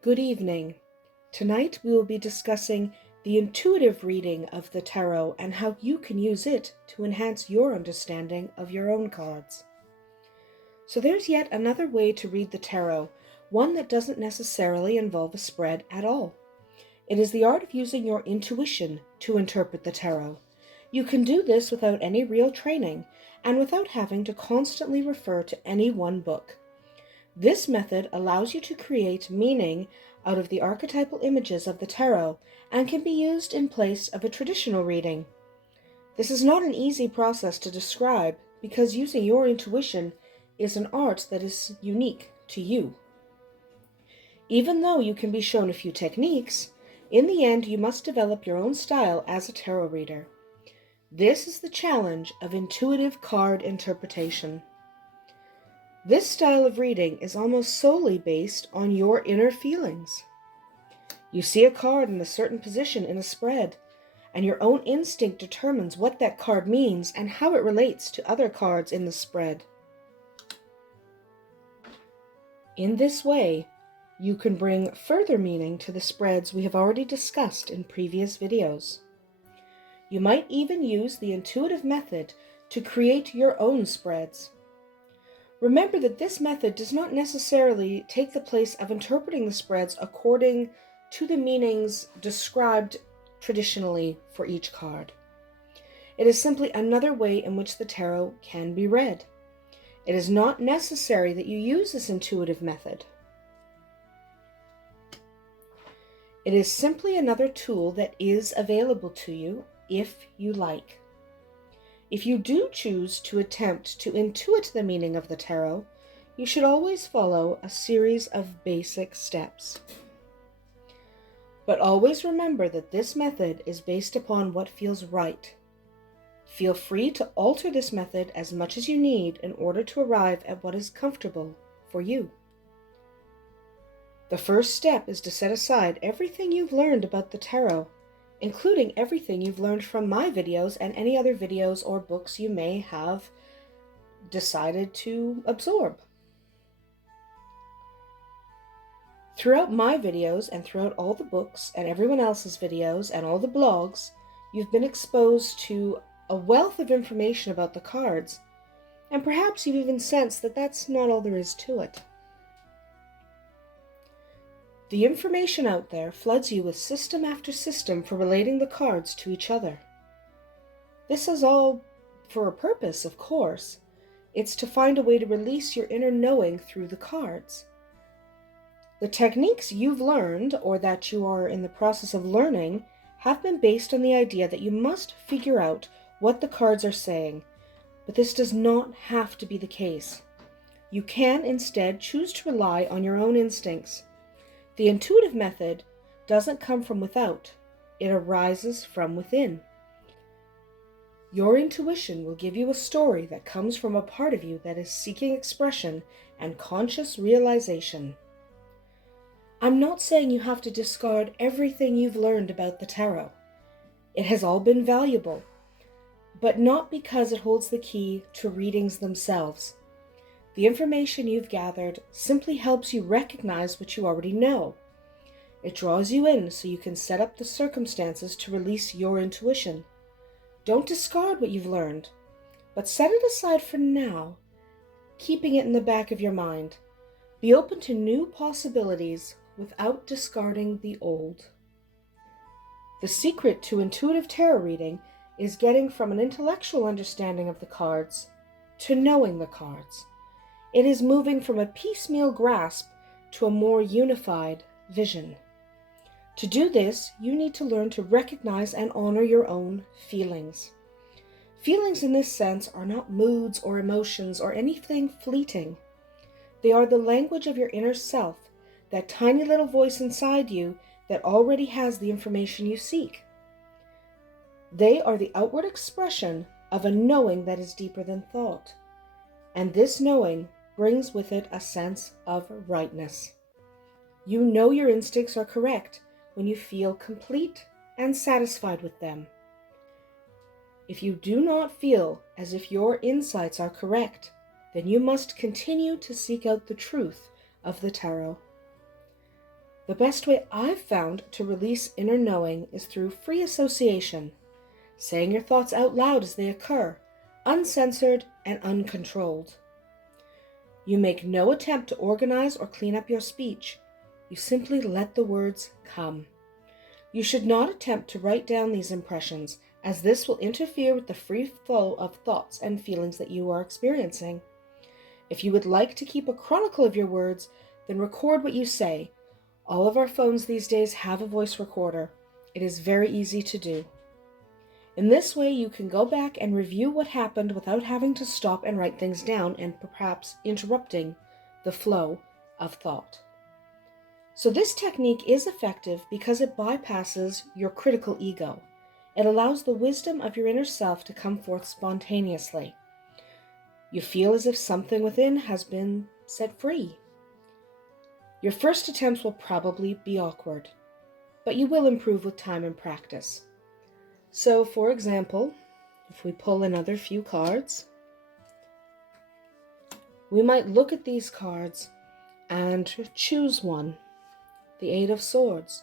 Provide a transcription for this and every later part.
Good evening. Tonight we will be discussing the intuitive reading of the tarot and how you can use it to enhance your understanding of your own cards. So there's yet another way to read the tarot, one that doesn't necessarily involve a spread at all. It is the art of using your intuition to interpret the tarot. You can do this without any real training and without having to constantly refer to any one book. This method allows you to create meaning out of the archetypal images of the tarot and can be used in place of a traditional reading. This is not an easy process to describe because using your intuition is an art that is unique to you. Even though you can be shown a few techniques, in the end you must develop your own style as a tarot reader. This is the challenge of intuitive card interpretation. This style of reading is almost solely based on your inner feelings. You see a card in a certain position in a spread, and your own instinct determines what that card means and how it relates to other cards in the spread. In this way, you can bring further meaning to the spreads we have already discussed in previous videos. You might even use the intuitive method to create your own spreads. Remember that this method does not necessarily take the place of interpreting the spreads according to the meanings described traditionally for each card. It is simply another way in which the tarot can be read. It is not necessary that you use this intuitive method. It is simply another tool that is available to you if you like. If you do choose to attempt to intuit the meaning of the tarot, you should always follow a series of basic steps. But always remember that this method is based upon what feels right. Feel free to alter this method as much as you need in order to arrive at what is comfortable for you. The first step is to set aside everything you've learned about the tarot, including everything you've learned from my videos and any other videos or books you may have decided to absorb. Throughout my videos and throughout all the books and everyone else's videos and all the blogs, you've been exposed to a wealth of information about the cards, and perhaps you've even sensed that that's not all there is to it. The information out there floods you with system after system for relating the cards to each other. This is all for a purpose, of course. It's to find a way to release your inner knowing through the cards. The techniques you've learned, or that you are in the process of learning, have been based on the idea that you must figure out what the cards are saying, but this does not have to be the case. You can instead choose to rely on your own instincts. The intuitive method doesn't come from without, it arises from within. Your intuition will give you a story that comes from a part of you that is seeking expression and conscious realization. I'm not saying you have to discard everything you've learned about the tarot. It has all been valuable, but not because it holds the key to readings themselves. The information you've gathered simply helps you recognize what you already know. It draws you in so you can set up the circumstances to release your intuition. Don't discard what you've learned, but set it aside for now, keeping it in the back of your mind. Be open to new possibilities without discarding the old. The secret to intuitive tarot reading is getting from an intellectual understanding of the cards to knowing the cards. It is moving from a piecemeal grasp to a more unified vision. To do this, you need to learn to recognize and honor your own feelings. Feelings in this sense are not moods or emotions or anything fleeting. They are the language of your inner self, that tiny little voice inside you that already has the information you seek. They are the outward expression of a knowing that is deeper than thought. And this knowing brings with it a sense of rightness. You know your instincts are correct when you feel complete and satisfied with them. If you do not feel as if your insights are correct, then you must continue to seek out the truth of the tarot. The best way I've found to release inner knowing is through free association, saying your thoughts out loud as they occur, uncensored and uncontrolled. You make no attempt to organize or clean up your speech. You simply let the words come. You should not attempt to write down these impressions, as this will interfere with the free flow of thoughts and feelings that you are experiencing. If you would like to keep a chronicle of your words, then record what you say. All of our phones these days have a voice recorder. It is very easy to do. In this way, you can go back and review what happened without having to stop and write things down and perhaps interrupting the flow of thought. So this technique is effective because it bypasses your critical ego. It allows the wisdom of your inner self to come forth spontaneously. You feel as if something within has been set free. Your first attempts will probably be awkward, but you will improve with time and practice. So, for example, if we pull another few cards, we might look at these cards and choose one. The Eight of Swords.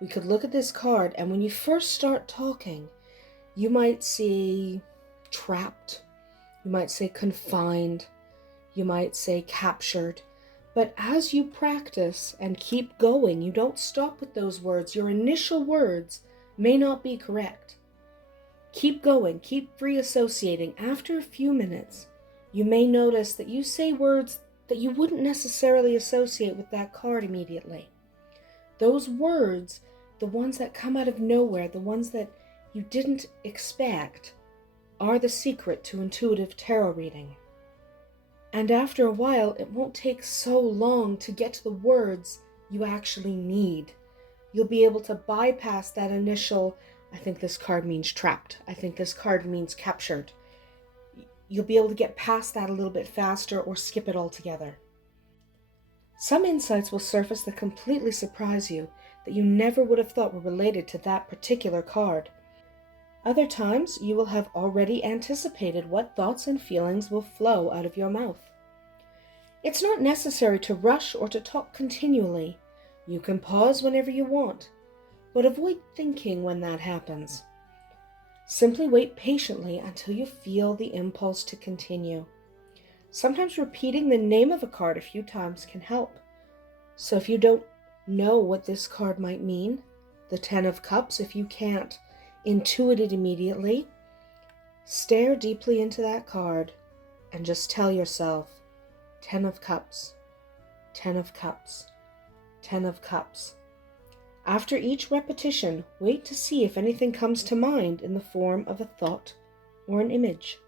We could look at this card, and when you first start talking, you might see trapped, you might say confined, you might say captured. But as you practice and keep going, you don't stop with those words. Your initial words may not be correct. Keep going, keep free associating. After a few minutes, you may notice that you say words that you wouldn't necessarily associate with that card immediately. Those words, the ones that come out of nowhere, the ones that you didn't expect, are the secret to intuitive tarot reading. And after a while, it won't take so long to get to the words you actually need. You'll be able to bypass that initial, I think this card means trapped, I think this card means captured. You'll be able to get past that a little bit faster or skip it altogether. Some insights will surface that completely surprise you, that you never would have thought were related to that particular card. Other times, you will have already anticipated what thoughts and feelings will flow out of your mouth. It's not necessary to rush or to talk continually. You can pause whenever you want, but avoid thinking when that happens. Simply wait patiently until you feel the impulse to continue. Sometimes repeating the name of a card a few times can help. So if you don't know what this card might mean, the Ten of Cups, if you can't intuit it immediately, stare deeply into that card and just tell yourself, Ten of Cups, Ten of Cups, Ten of Cups. After each repetition, wait to see if anything comes to mind in the form of a thought or an image.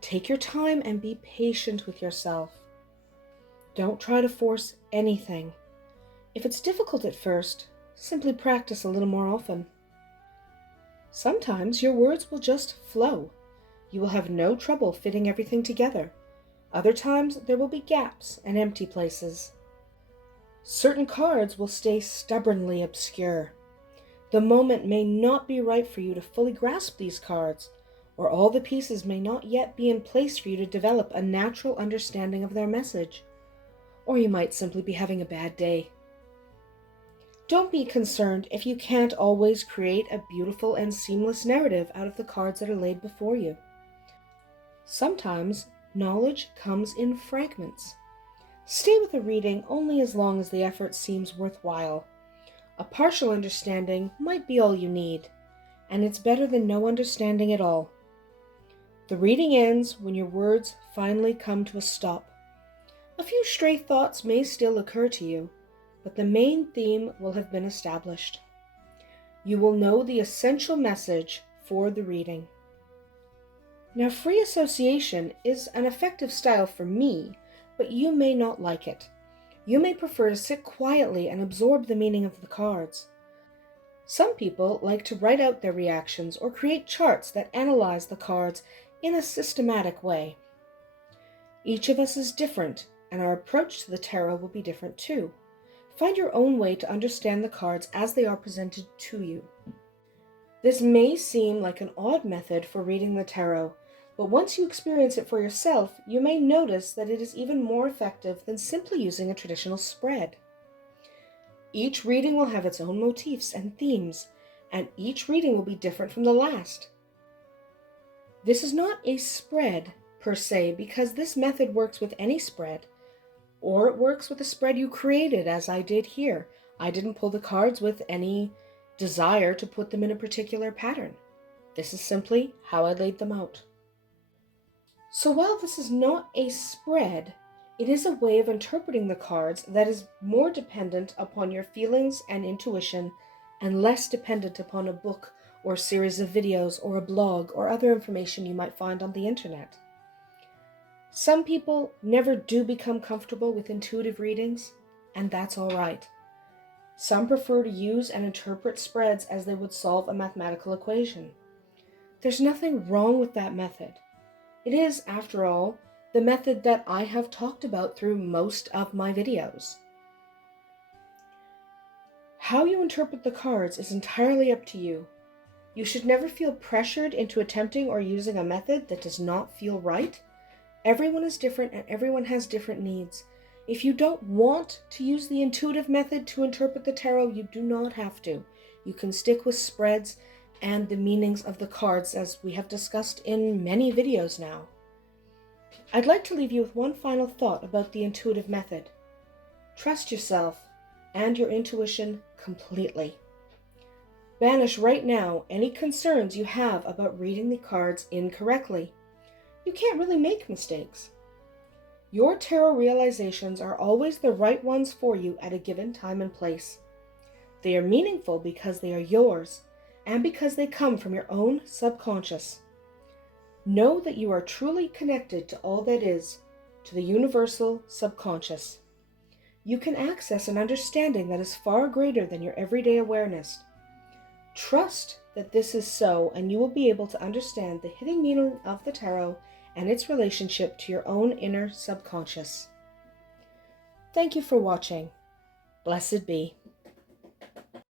Take your time and be patient with yourself. Don't try to force anything. If it's difficult at first, simply practice a little more often. Sometimes your words will just flow. You will have no trouble fitting everything together. Other times there will be gaps and empty places. Certain cards will stay stubbornly obscure. The moment may not be right for you to fully grasp these cards, or all the pieces may not yet be in place for you to develop a natural understanding of their message. Or you might simply be having a bad day. Don't be concerned if you can't always create a beautiful and seamless narrative out of the cards that are laid before you. Sometimes knowledge comes in fragments. Stay with the reading only as long as the effort seems worthwhile. A partial understanding might be all you need, and it's better than no understanding at all. The reading ends when your words finally come to a stop. A few stray thoughts may still occur to you, but the main theme will have been established. You will know the essential message for the reading. Now, free association is an effective style for me, but you may not like it. You may prefer to sit quietly and absorb the meaning of the cards. Some people like to write out their reactions or create charts that analyze the cards in a systematic way. Each of us is different, and our approach to the tarot will be different too. Find your own way to understand the cards as they are presented to you. This may seem like an odd method for reading the tarot, but once you experience it for yourself, you may notice that it is even more effective than simply using a traditional spread. Each reading will have its own motifs and themes, and each reading will be different from the last. This is not a spread per se, because this method works with any spread, or it works with a spread you created, as I did here. I didn't pull the cards with any desire to put them in a particular pattern. This is simply how I laid them out. So while this is not a spread, it is a way of interpreting the cards that is more dependent upon your feelings and intuition and less dependent upon a book or series of videos or a blog or other information you might find on the internet. Some people never do become comfortable with intuitive readings, and that's all right. Some prefer to use and interpret spreads as they would solve a mathematical equation. There's nothing wrong with that method. It is, after all, the method that I have talked about through most of my videos. How you interpret the cards is entirely up to you. You should never feel pressured into attempting or using a method that does not feel right. Everyone is different and everyone has different needs. If you don't want to use the intuitive method to interpret the tarot, you do not have to. You can stick with spreads and the meanings of the cards, as we have discussed in many videos now. I'd like to leave you with one final thought about the intuitive method. Trust yourself and your intuition completely. Banish right now any concerns you have about reading the cards incorrectly. You can't really make mistakes. Your tarot realizations are always the right ones for you at a given time and place. They are meaningful because they are yours and because they come from your own subconscious. Know that you are truly connected to all that is, to the universal subconscious. You can access an understanding that is far greater than your everyday awareness. Trust that this is so, and you will be able to understand the hidden meaning of the tarot and its relationship to your own inner subconscious. Thank you for watching. Blessed be.